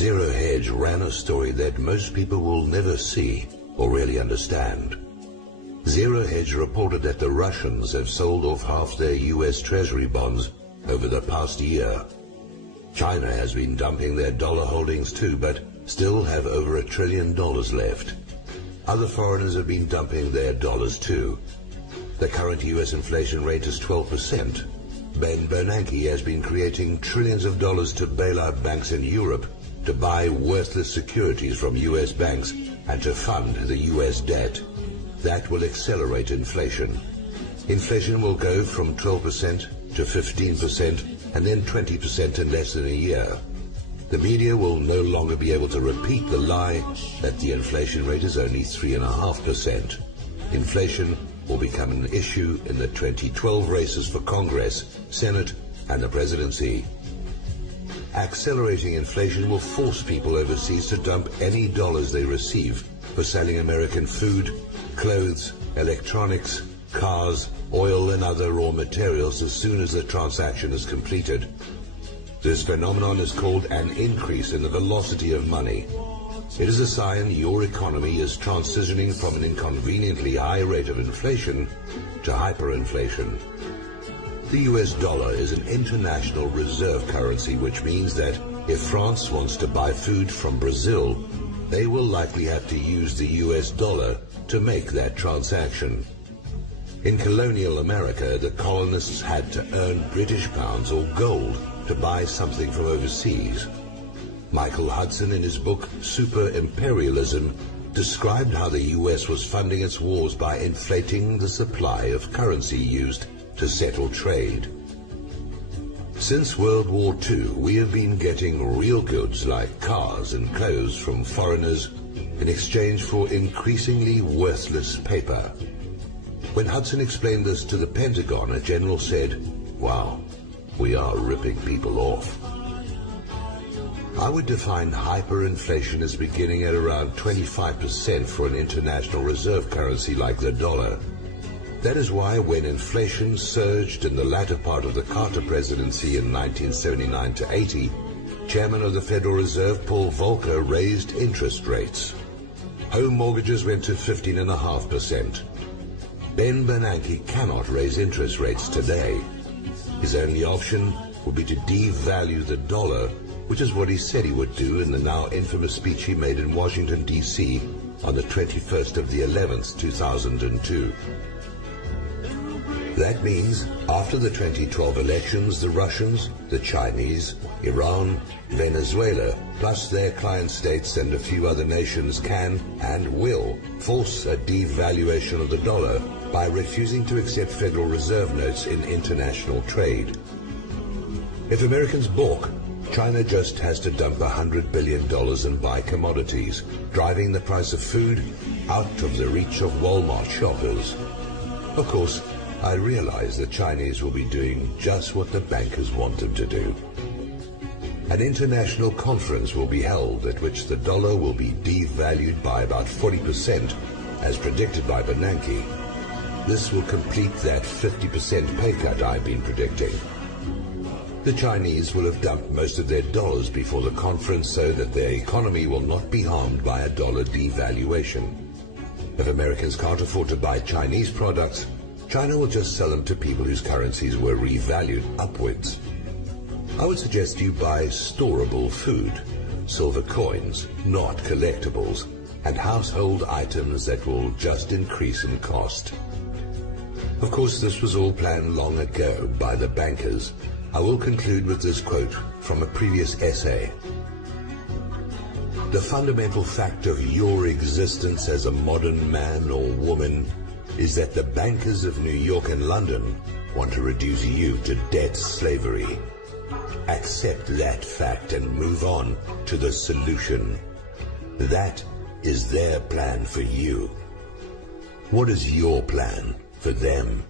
Zero Hedge ran a story that most people will never see or really understand. Zero Hedge reported that the Russians have sold off half their US Treasury bonds over the past year. China has been dumping their dollar holdings too, but still have over $1 trillion left. Other foreigners have been dumping their dollars too. The current US inflation rate is 12%. Ben Bernanke has been creating trillions of dollars to bail out banks in Europe, to buy worthless securities from US banks, and to fund the US debt. That will accelerate inflation. Inflation will go from 12% to 15% and then 20% in less than a year. The media will no longer be able to repeat the lie that the inflation rate is only 3.5%. Inflation will become an issue in the 2012 races for Congress, Senate, and the presidency. Accelerating inflation will force people overseas to dump any dollars they receive for selling American food, clothes, electronics, cars, oil, and other raw materials as soon as the transaction is completed. This phenomenon is called an increase in the velocity of money. It is a sign your economy is transitioning from an inconveniently high rate of inflation to hyperinflation. The US dollar is an international reserve currency, which means that if France wants to buy food from Brazil, they will likely have to use the US dollar to make that transaction. In colonial America, the colonists had to earn British pounds or gold to buy something from overseas. Michael Hudson, in his book Super Imperialism, described how the US was funding its wars by inflating the supply of currency used to settle trade. Since World War II, we have been getting real goods like cars and clothes from foreigners in exchange for increasingly worthless paper. When Hudson explained this to the Pentagon, a general said, "Wow, we are ripping people off." I would define hyperinflation as beginning at around 25% for an international reserve currency like the dollar. That is why when inflation surged in the latter part of the Carter presidency in 1979 to 80, Chairman of the Federal Reserve Paul Volcker raised interest rates. Home mortgages went to 15.5%. Ben Bernanke cannot raise interest rates today. His only option would be to devalue the dollar, which is what he said he would do in the now infamous speech he made in Washington, D.C. on the 21st of the 11th, 2002. That means after the 2012 elections, the Russians, the Chinese, Iran, Venezuela, plus their client states and a few other nations can and will force a devaluation of the dollar by refusing to accept Federal Reserve notes in international trade. If Americans balk, China just has to dump $100 billion and buy commodities, driving the price of food out of the reach of Walmart shoppers. Of course, I realize the Chinese will be doing just what the bankers want them to do. An international conference will be held at which the dollar will be devalued by about 40%, as predicted by Bernanke. This will complete that 50% pay cut I've been predicting. The Chinese will have dumped most of their dollars before the conference so that their economy will not be harmed by a dollar devaluation. If Americans can't afford to buy Chinese products, China will just sell them to people whose currencies were revalued upwards. I would suggest you buy storable food, silver coins, not collectibles, and household items that will just increase in cost. Of course, this was all planned long ago by the bankers. I will conclude with this quote from a previous essay. The fundamental fact of your existence as a modern man or woman is that the bankers of New York and London want to reduce you to debt slavery. Accept that fact and move on to the solution. That is their plan for you. What is your plan for them?